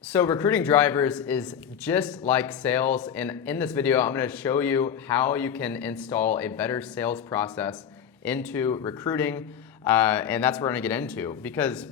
So recruiting drivers is just like sales, and in this video I'm going to show you how you can install a better sales process into recruiting, and that's what we're going to get into. Because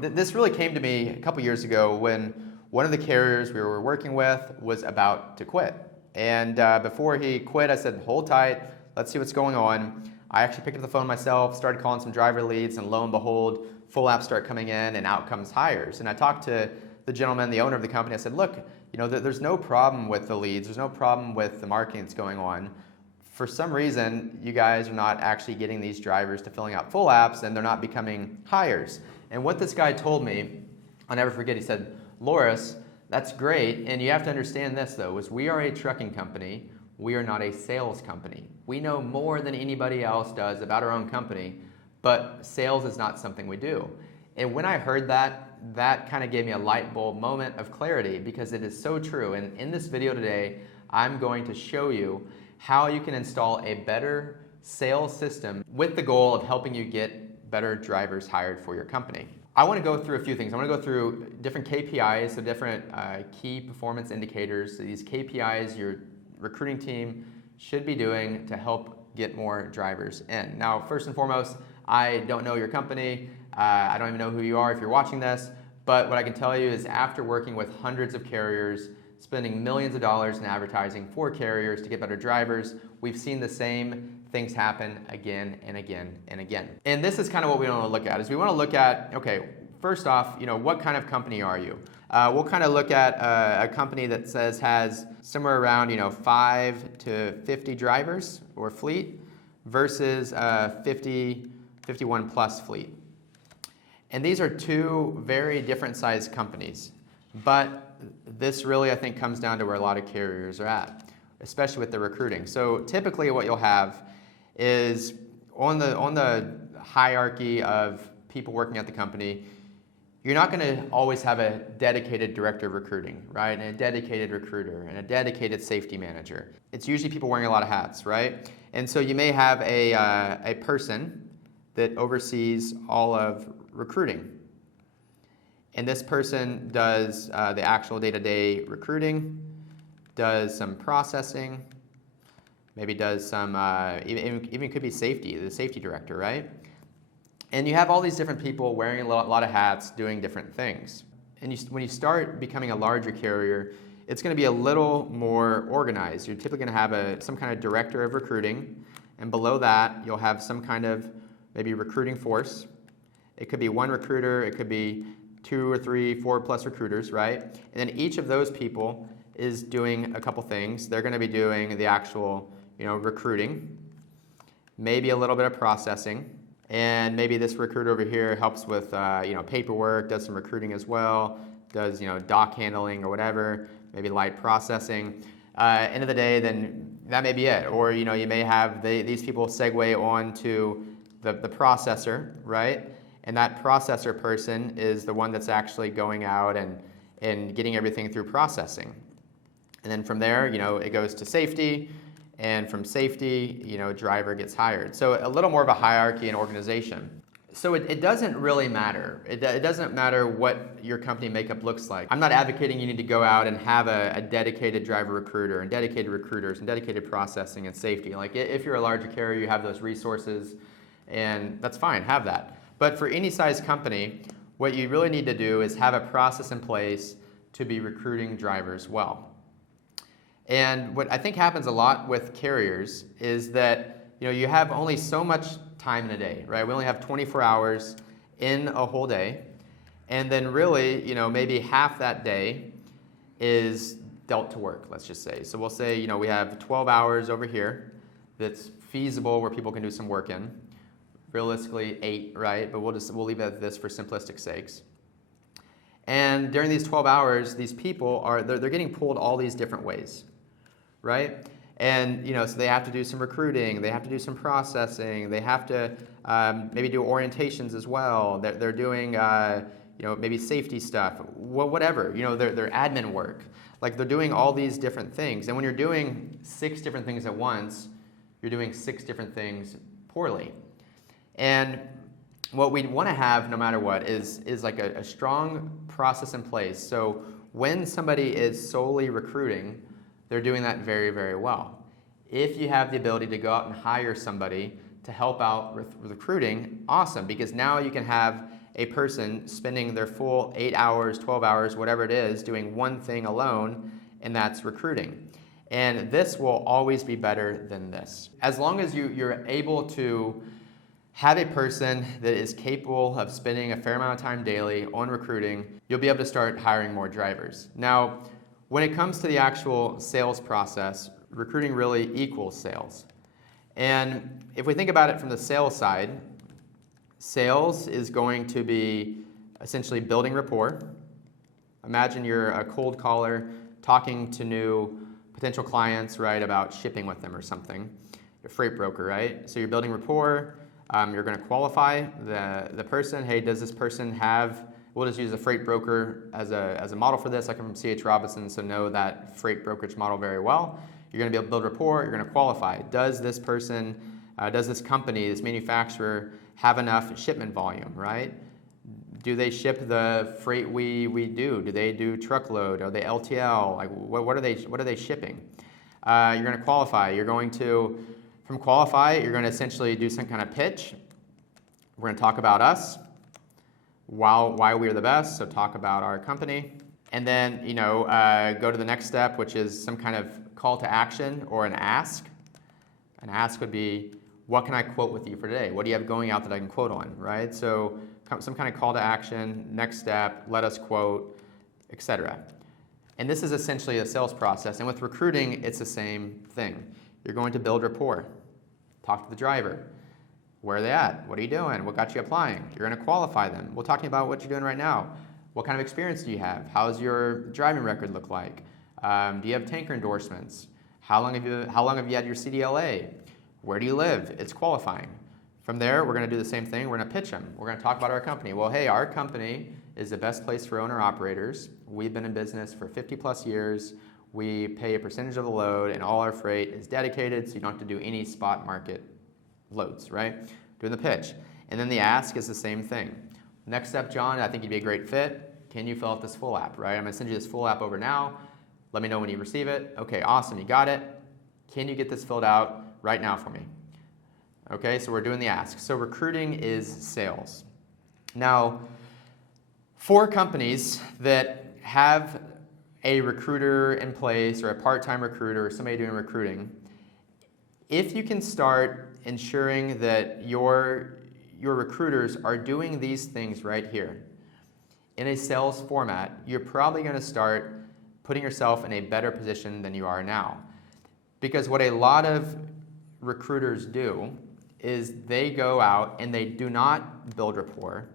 this really came to me a couple years ago when one of the carriers we were working with was about to quit. And before he quit, I said, hold tight, let's see what's going on. I actually picked up the phone myself, started calling some driver leads, and lo and behold, full apps start coming in and out comes hires. And I talked to the gentleman, the owner of the company. I said, look, there's no problem with the leads, there's no problem with the marketing that's going on. For some reason, you guys are not actually getting these drivers to filling out full apps, and they're not becoming hires. And what this guy told me, I'll never forget, he said, Loris, that's great, and you have to understand this though, is we are a trucking company, we are not a sales company. We know more than anybody else does about our own company, but sales is not something we do. And when I heard that, that kind of gave me a light bulb moment of clarity, because it is so true. And in this video today, I'm going to show you how you can install a better sales system with the goal of helping you get better drivers hired for your company. I want to go through a few things. I want to go through different KPIs, so different key performance indicators. So these KPIs your recruiting team should be doing to help get more drivers in. Now, first and foremost, I don't know your company. I don't even know who you are if you're watching this, but what I can tell you is after working with hundreds of carriers, spending millions of dollars in advertising for carriers to get better drivers, we've seen the same things happen again and again and again. And this is kind of what we want to look at, is we want to look at, okay, first off, what kind of company are you? We'll kind of look at a company that has somewhere around 5 to 50 drivers or fleet versus 51 plus fleet. And these are two very different sized companies, but this really, I think, comes down to where a lot of carriers are at, especially with the recruiting. So typically what you'll have is on the hierarchy of people working at the company, you're not going to always have a dedicated director of recruiting, right? And a dedicated recruiter and a dedicated safety manager. It's usually people wearing a lot of hats, right? And so you may have a person that oversees all of recruiting. And this person does the actual day-to-day recruiting, does some processing, maybe does some, even could be safety, the safety director, right? And you have all these different people wearing a lot of hats, doing different things. And when you start becoming a larger carrier, it's going to be a little more organized. You're typically going to have some kind of director of recruiting, and below that, you'll have some kind of maybe recruiting force. It could be one recruiter, it could be 2 or 3, 4 plus recruiters, right? And then each of those people is doing a couple things. They're going to be doing the actual, recruiting, maybe a little bit of processing, and maybe this recruiter over here helps with, paperwork, does some recruiting as well, does, doc handling or whatever, maybe light processing. End of the day, then that may be it. Or, you may have these people segue on to the processor, right? And that processor person is the one that's actually going out and getting everything through processing. And then from there, it goes to safety, and from safety, driver gets hired. So a little more of a hierarchy and organization. So it doesn't really matter. It doesn't matter what your company makeup looks like. I'm not advocating you need to go out and have a dedicated driver recruiter and dedicated recruiters and dedicated processing and safety. Like if you're a larger carrier, you have those resources, and that's fine, have that. But for any size company, what you really need to do is have a process in place to be recruiting drivers well. And what I think happens a lot with carriers is that you have only so much time in a day, right? We only have 24 hours in a whole day, and then really, maybe half that day is dealt to work, let's just say. So we'll say, we have 12 hours over here that's feasible where people can do some work in. Realistically 8, right? But we'll leave it at this for simplistic sakes. And during these 12 hours, these people they're getting pulled all these different ways, right? And so they have to do some recruiting, they have to do some processing, they have to maybe do orientations as well. They're doing maybe safety stuff, whatever. Their admin work. Like they're doing all these different things. And when you're doing 6 different things at once, you're doing 6 different things poorly. And what we want to have, no matter what, is like a strong process in place. So when somebody is solely recruiting, they're doing that very, very well. If you have the ability to go out and hire somebody to help out with recruiting, awesome, because now you can have a person spending their full 8 hours, 12 hours, whatever it is, doing one thing alone, and that's recruiting. And this will always be better than this. As long as you're able to have a person that is capable of spending a fair amount of time daily on recruiting, you'll be able to start hiring more drivers. Now, when it comes to the actual sales process, recruiting really equals sales. And if we think about it from the sales side, sales is going to be essentially building rapport. Imagine you're a cold caller talking to new potential clients, right, about shipping with them or something. You're a freight broker, right? So you're building rapport. You're going to qualify the person. Hey, does this person have, we'll just use a freight broker as a model for this. I come from C.H. Robinson, so know that freight brokerage model very well. You're going to be able to build rapport. You're going to qualify. Does this person, does this company, this manufacturer have enough shipment volume, right? Do they ship the freight we do? Do they do truckload? Are they LTL? Like what are they shipping? You're going to qualify. You're going to, from qualify, you're going to essentially do some kind of pitch. We're going to talk about us, why we're the best. So talk about our company, and then go to the next step, which is some kind of call to action or an ask. An ask would be, what can I quote with you for today? What do you have going out that I can quote on, right? So some kind of call to action, next step, let us quote, etc. And this is essentially a sales process. And with recruiting, it's the same thing. You're going to build rapport. Talk to the driver. Where are they at? What are you doing? What got you applying? You're going to qualify them. We'll talk about what you're doing right now. What kind of experience do you have? How's your driving record look like? Do you have tanker endorsements? How long have you had your CDLA? Where do you live? It's qualifying. From there, we're going to do the same thing. We're going to pitch them. We're going to talk about our company. Well, hey, our company is the best place for owner-operators. We've been in business for 50 plus years. We pay a percentage of the load, and all our freight is dedicated, so you don't have to do any spot market loads, right? Doing the pitch. And then the ask is the same thing. Next step, John, I think you'd be a great fit. Can you fill out this full app, right? I'm going to send you this full app over now. Let me know when you receive it. Okay, awesome, you got it. Can you get this filled out right now for me? Okay, so we're doing the ask. So recruiting is sales. Now, for companies that have a recruiter in place or a part-time recruiter or somebody doing recruiting, if you can start ensuring that your recruiters are doing these things right here in a sales format, you're probably going to start putting yourself in a better position than you are now. Because what a lot of recruiters do is they go out and they do not build rapport.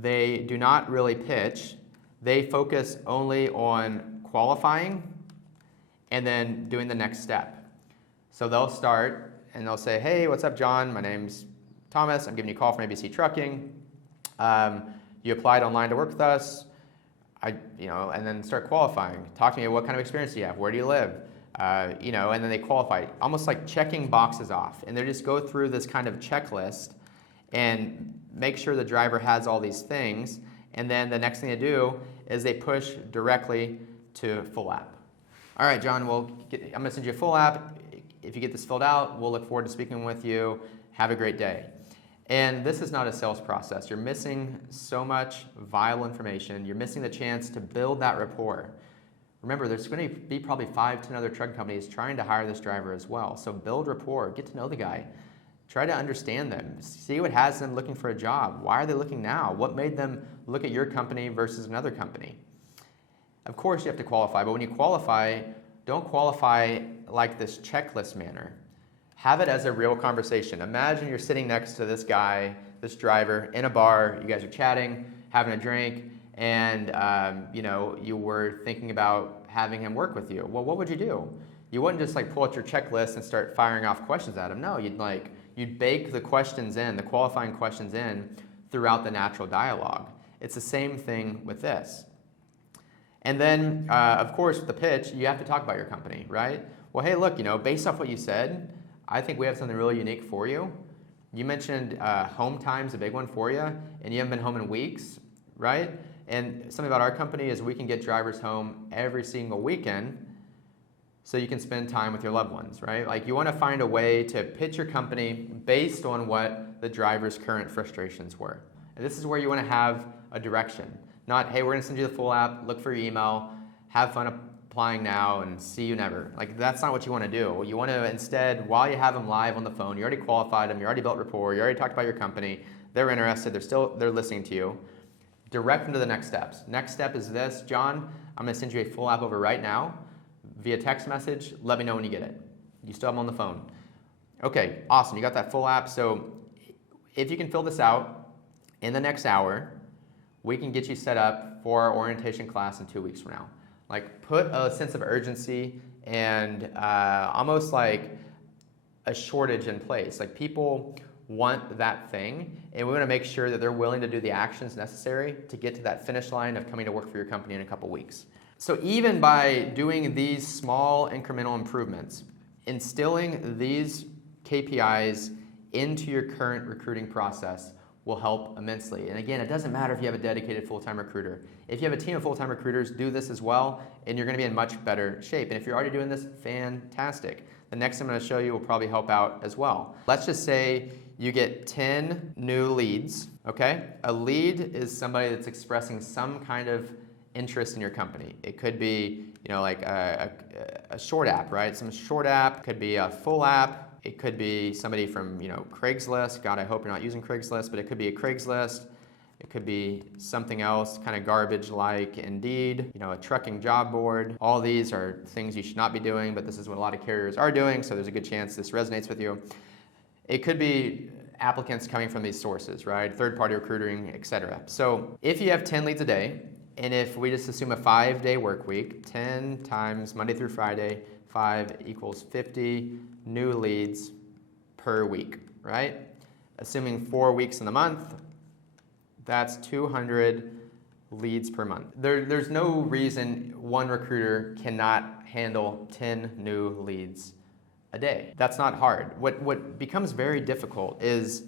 They do not really pitch. They focus only on qualifying and then doing the next step. So they'll start and they'll say, hey, what's up, John? My name's Thomas. I'm giving you a call from ABC Trucking. You applied online to work with us. And then start qualifying. Talk to me, what kind of experience do you have? Where do you live? And then they qualify, almost like checking boxes off. And they just go through this kind of checklist and make sure the driver has all these things. And then the next thing they do is they push directly to full app. All right, John, I'm going to send you a full app. If you get this filled out, we'll look forward to speaking with you. Have a great day. And this is not a sales process. You're missing so much vital information. You're missing the chance to build that rapport. Remember, there's going to be probably 5 to 10 other truck companies trying to hire this driver as well. So build rapport, get to know the guy. Try to understand them. See what has them looking for a job. Why are they looking now? What made them look at your company versus another company? Of course, you have to qualify, but when you qualify, don't qualify like this checklist manner. Have it as a real conversation. Imagine you're sitting next to this guy, this driver, in a bar. You guys are chatting, having a drink, and you were thinking about having him work with you. Well, what would you do? You wouldn't just pull out your checklist and start firing off questions at him. No, you'd bake the questions in, the qualifying questions in throughout the natural dialogue. It's the same thing with this. And then, of course, with the pitch, you have to talk about your company, right? Well, hey, look, based off what you said, I think we have something really unique for you. You mentioned home time's a big one for you, and you haven't been home in weeks, right? And something about our company is we can get drivers home every single weekend so you can spend time with your loved ones, right? Like you want to find a way to pitch your company based on what the driver's current frustrations were. And this is where you want to have a direction. Not, hey, we're going to send you the full app, look for your email, have fun applying now, and see you never. Like that's not what you want to do. You want to instead, while you have them live on the phone, you already qualified them, you already built rapport, you already talked about your company, they're interested, they're listening to you. Direct them to the next steps. Next step is this, John, I'm going to send you a full app over right now via text message. Let me know when you get it. You still have them on the phone. Okay, awesome. You got that full app. So if you can fill this out in the next hour, we can get you set up for our orientation class in 2 weeks from now. Like put a sense of urgency and almost like a shortage in place. Like people want that thing, and we want to make sure that they're willing to do the actions necessary to get to that finish line of coming to work for your company in a couple weeks. So even by doing these small incremental improvements, instilling these KPIs into your current recruiting process will help immensely. And again, it doesn't matter if you have a dedicated full-time recruiter. If you have a team of full-time recruiters, do this as well, and you're going to be in much better shape. And if you're already doing this, fantastic. The next I'm going to show you will probably help out as well. Let's just say you get 10 new leads, okay? A lead is somebody that's expressing some kind of interest in your company. It could be, like a short app, right? Some short app, could be a full app. It could be somebody from, Craigslist. God, I hope you're not using Craigslist, but it could be a Craigslist. It could be something else, kind of garbage like Indeed, a trucking job board. All these are things you should not be doing, but this is what a lot of carriers are doing, so there's a good chance this resonates with you. It could be applicants coming from these sources, right? Third-party recruiting, etc. So if you have 10 leads a day, and if we just assume a 5-day work week, 10 times Monday through Friday, 5 equals 50 new leads per week, right? Assuming 4 weeks in the month, that's 200 leads per month. There's no reason one recruiter cannot handle 10 new leads a day. That's not hard. What becomes very difficult is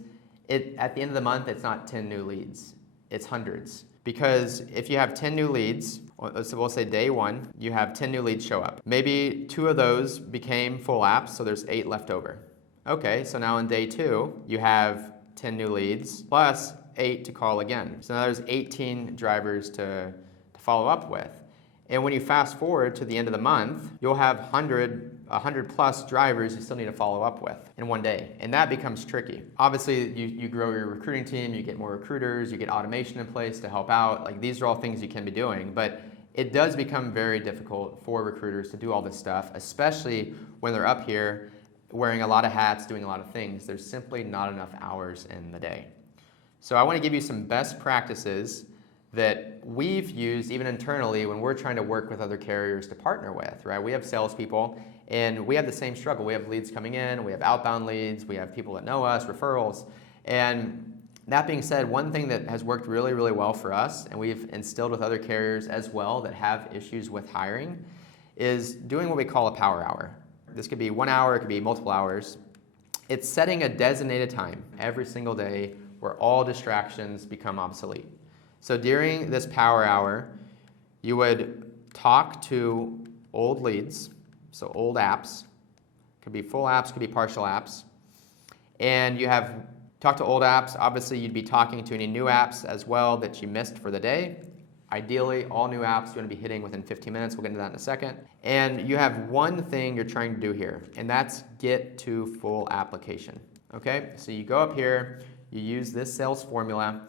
at the end of the month, it's not 10 new leads, it's hundreds. Because if you have 10 new leads, we'll say day one, you have 10 new leads show up. Maybe 2 of those became full apps, so there's 8 left over. Okay, so now on day 2, you have 10 new leads plus 8 to call again. So now there's 18 drivers to follow up with. And when you fast forward to the end of the month, you'll have 100 plus drivers you still need to follow up with in one day. And that becomes tricky. Obviously, you grow your recruiting team, you get more recruiters, you get automation in place to help out. Like these are all things you can be doing, but it does become very difficult for recruiters to do all this stuff, especially when they're up here wearing a lot of hats, doing a lot of things. There's simply not enough hours in the day. So I want to give you some best practices that we've used even internally when we're trying to work with other carriers to partner with, right? We have salespeople and we have the same struggle. We have leads coming in, we have outbound leads, we have people that know us, referrals. And that being said, one thing that has worked really, really well for us, and we've instilled with other carriers as well that have issues with hiring, is doing what we call a power hour. This could be 1 hour, it could be multiple hours. It's setting a designated time every single day where all distractions become obsolete. So during this power hour, you would talk to old leads, so old apps, could be full apps, could be partial apps, and you have talk to old apps. Obviously, you'd be talking to any new apps as well that you missed for the day. Ideally, all new apps you want to be hitting within 15 minutes. We'll get into that in a second. And you have one thing you're trying to do here, and that's get to full application. Okay, so you go up here, you use this sales formula,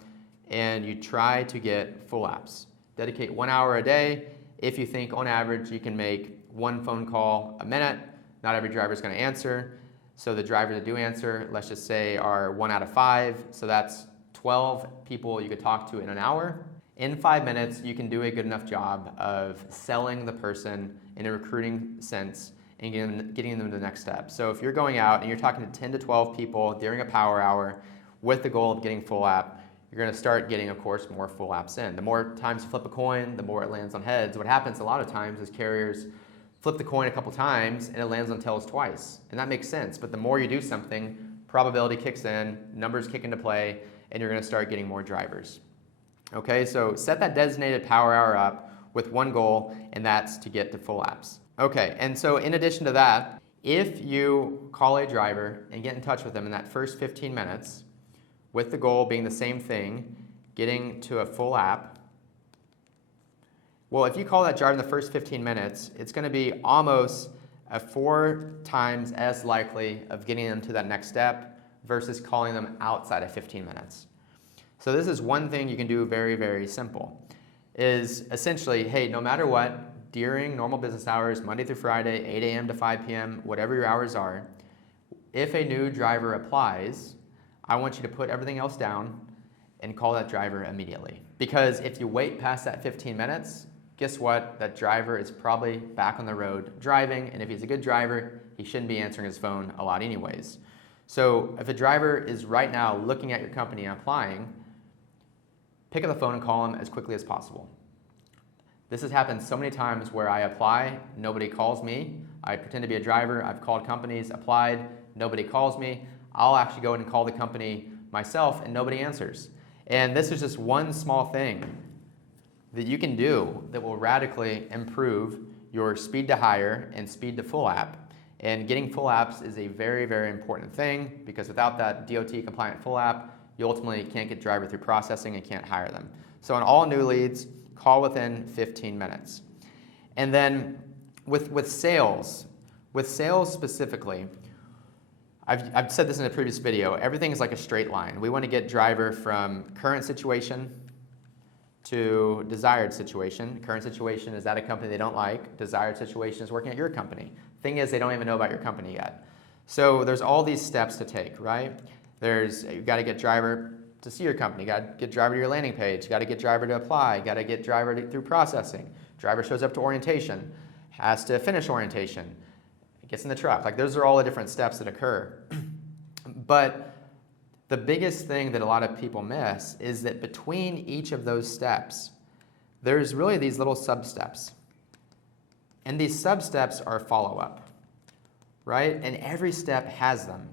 and you try to get full apps. Dedicate 1 hour a day. If you think on average you can make 1 phone call a minute, not every driver is going to answer. So the drivers that do answer, let's just say, are 1 out of 5. So that's 12 people you could talk to in an hour. In 5 minutes, you can do a good enough job of selling the person in a recruiting sense and getting them to the next step. So if you're going out and you're talking to 10 to 12 people during a power hour with the goal of getting full app, you're going to start getting, of course, more full apps in. The more times you flip a coin, the more it lands on heads. What happens a lot of times is carriers flip the coin a couple times and it lands on tails twice. And that makes sense. But the more you do something, probability kicks in, numbers kick into play, and you're going to start getting more drivers. Okay, so set that designated power hour up with one goal, and that's to get to full apps. Okay, and so in addition to that, if you call a driver and get in touch with them in that first 15 minutes, with the goal being the same thing, getting to a full app, well, if you call that driver in the first 15 minutes, it's going to be almost 4 times as likely of getting them to that next step versus calling them outside of 15 minutes. So this is one thing you can do very, very simple, is essentially, hey, no matter what, during normal business hours, Monday through Friday, 8 a.m. to 5 p.m., whatever your hours are, if a new driver applies, I want you to put everything else down and call that driver immediately. Because if you wait past that 15 minutes, guess what? That driver is probably back on the road driving, and if he's a good driver, he shouldn't be answering his phone a lot anyways. So if a driver is right now looking at your company and applying, pick up the phone and call him as quickly as possible. This has happened so many times where I apply, nobody calls me. I pretend to be a driver, I've called companies, applied, nobody calls me. I'll actually go and call the company myself and nobody answers. And this is just one small thing that you can do that will radically improve your speed to hire and speed to full app. And getting full apps is a very, very important thing, because without that DOT compliant full app, you ultimately can't get driver through processing and can't hire them. So on all new leads, call within 15 minutes. And then with sales specifically, I've said this in a previous video, everything is like a straight line. We want to get driver from current situation to desired situation. Current situation is at a company they don't like. Desired situation is working at your company. Thing is, they don't even know about your company yet. So there's all these steps to take, right? You've got to get driver to see your company. You got to get driver to your landing page. You got to get driver to apply. You got to get driver through processing. Driver shows up to orientation, has to finish orientation, gets in the truck. Like, those are all the different steps that occur. But the biggest thing that a lot of people miss is that between each of those steps, there's really these little sub-steps. And these sub-steps are follow-up, right? And every step has them.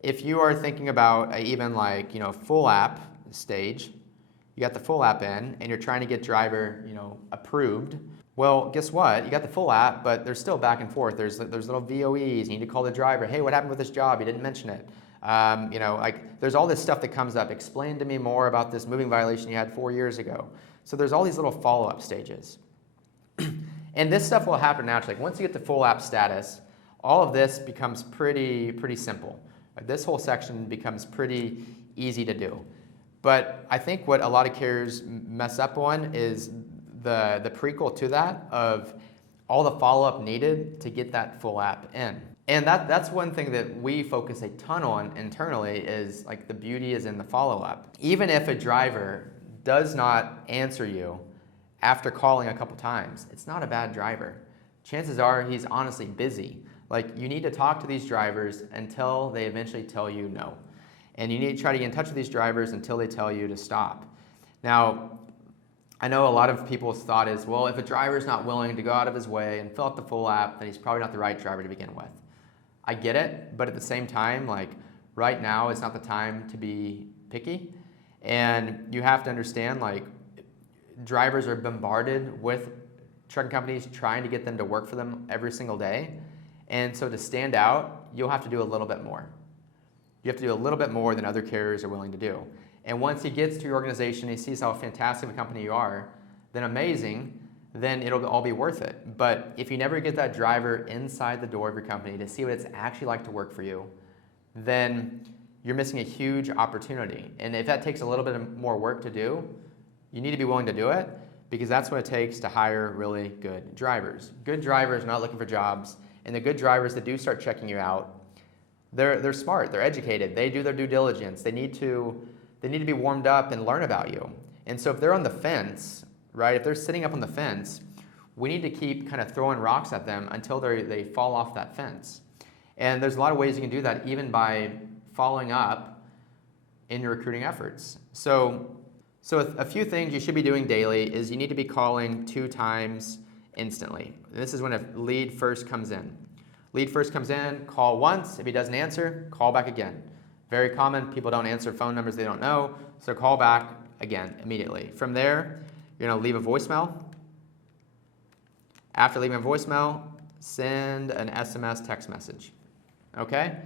If you are thinking about even like, full app stage, you got the full app in and you're trying to get driver, approved. Well, guess what? You got the full app, but there's still back and forth. There's little VOEs. You need to call the driver. Hey, what happened with this job? You didn't mention it. There's all this stuff that comes up. Explain to me more about this moving violation you had 4 years ago. So there's all these little follow-up stages. And this stuff will happen naturally. Like, once you get the full app status, all of this becomes pretty simple. Like, this whole section becomes pretty easy to do. But I think what a lot of carriers mess up on is the prequel to that of all the follow-up needed to get that full app in. And that's one thing that we focus a ton on internally, is like the beauty is in the follow-up. Even if a driver does not answer you after calling a couple times, it's not a bad driver. Chances are he's honestly busy. Like, you need to talk to these drivers until they eventually tell you no. And you need to try to get in touch with these drivers until they tell you to stop. Now, I know a lot of people's thought is, well, if a driver's not willing to go out of his way and fill out the full app, then he's probably not the right driver to begin with. I get it, but at the same time, like, right now is not the time to be picky. And you have to understand, like, drivers are bombarded with trucking companies trying to get them to work for them every single day. And so to stand out, you'll have to do a little bit more. You have to do a little bit more than other carriers are willing to do. And once he gets to your organization, he sees how fantastic of a company you are, then amazing, then it'll all be worth it. But if you never get that driver inside the door of your company to see what it's actually like to work for you, then you're missing a huge opportunity. And if that takes a little bit more work to do, you need to be willing to do it, because that's what it takes to hire really good drivers. Good drivers are not looking for jobs, and the good drivers that do start checking you out, they're smart, they're educated, they do their due diligence, they need to be warmed up and learn about you. And so if they're on the fence, right, if they're sitting up on the fence, we need to keep kind of throwing rocks at them until they fall off that fence. And there's a lot of ways you can do that, even by following up in your recruiting efforts. So a few things you should be doing daily is you need to be calling 2 times instantly. This is when a lead first comes in. Lead first comes in, call once. If he doesn't answer, call back again. Very common, people don't answer phone numbers they don't know, so call back again immediately. From there, you're going to leave a voicemail. After leaving a voicemail, send an SMS text message. Okay?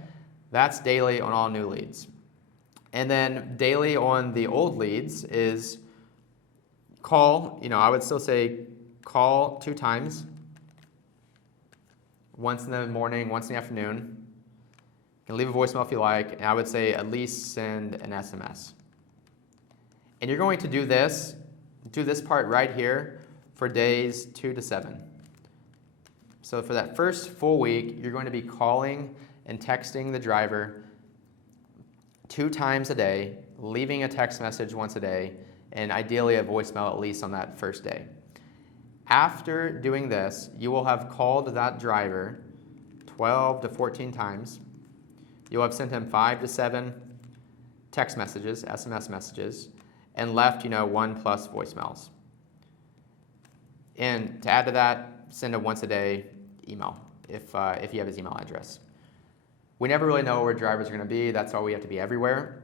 That's daily on all new leads. And then daily on the old leads is call, I would still say call 2 times. Once in the morning, once in the afternoon. You can leave a voicemail if you like, and I would say at least send an SMS. And you're going to do this part right here for days 2 to 7. So for that first full week, you're going to be calling and texting the driver 2 times a day, leaving a text message once a day, and ideally a voicemail at least on that first day. After doing this, you will have called that driver 12 to 14 times. You'll have sent him 5 to 7 text messages, SMS messages, and left, 1+ voicemails. And to add to that, send a once a day email if you have his email address. We never really know where drivers are going to be. That's why we have to be everywhere.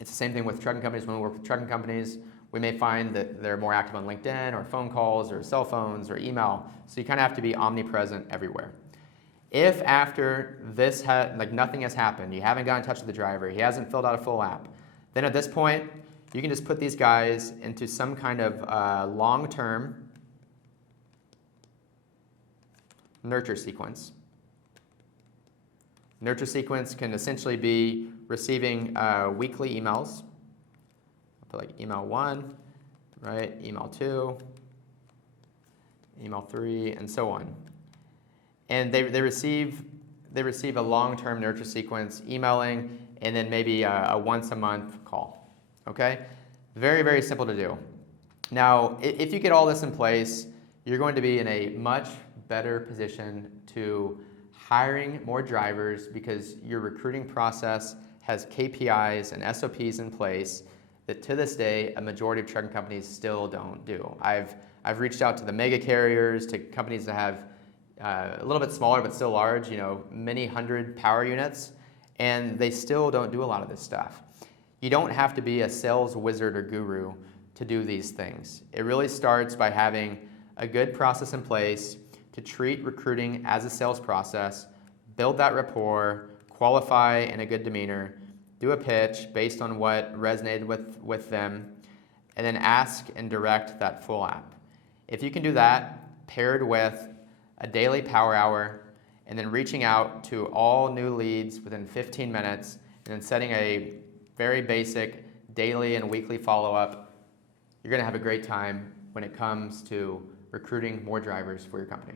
It's the same thing with trucking companies. When we work with trucking companies, we may find that they're more active on LinkedIn or phone calls or cell phones or email. So you kind of have to be omnipresent everywhere. If after this, nothing has happened, you haven't gotten in touch with the driver, he hasn't filled out a full app, then at this point, you can just put these guys into some kind of long-term nurture sequence. Nurture sequence can essentially be receiving weekly emails. I'll put like email 1, right? Email 2, email 3, and so on. And they receive a long-term nurture sequence, emailing, and then maybe a once-a-month call. Okay? Very, very simple to do. Now, if you get all this in place, you're going to be in a much better position to hiring more drivers because your recruiting process has KPIs and SOPs in place that to this day a majority of trucking companies still don't do. I've reached out to the mega carriers, to companies that have a little bit smaller but still large, many hundred power units, and they still don't do a lot of this stuff. You don't have to be a sales wizard or guru to do these things. It really starts by having a good process in place to treat recruiting as a sales process, build that rapport, qualify in a good demeanor, do a pitch based on what resonated with them, and then ask and direct that full app. If you can do that, paired with a daily power hour, and then reaching out to all new leads within 15 minutes, and then setting a very basic daily and weekly follow-up, you're going to have a great time when it comes to recruiting more drivers for your company.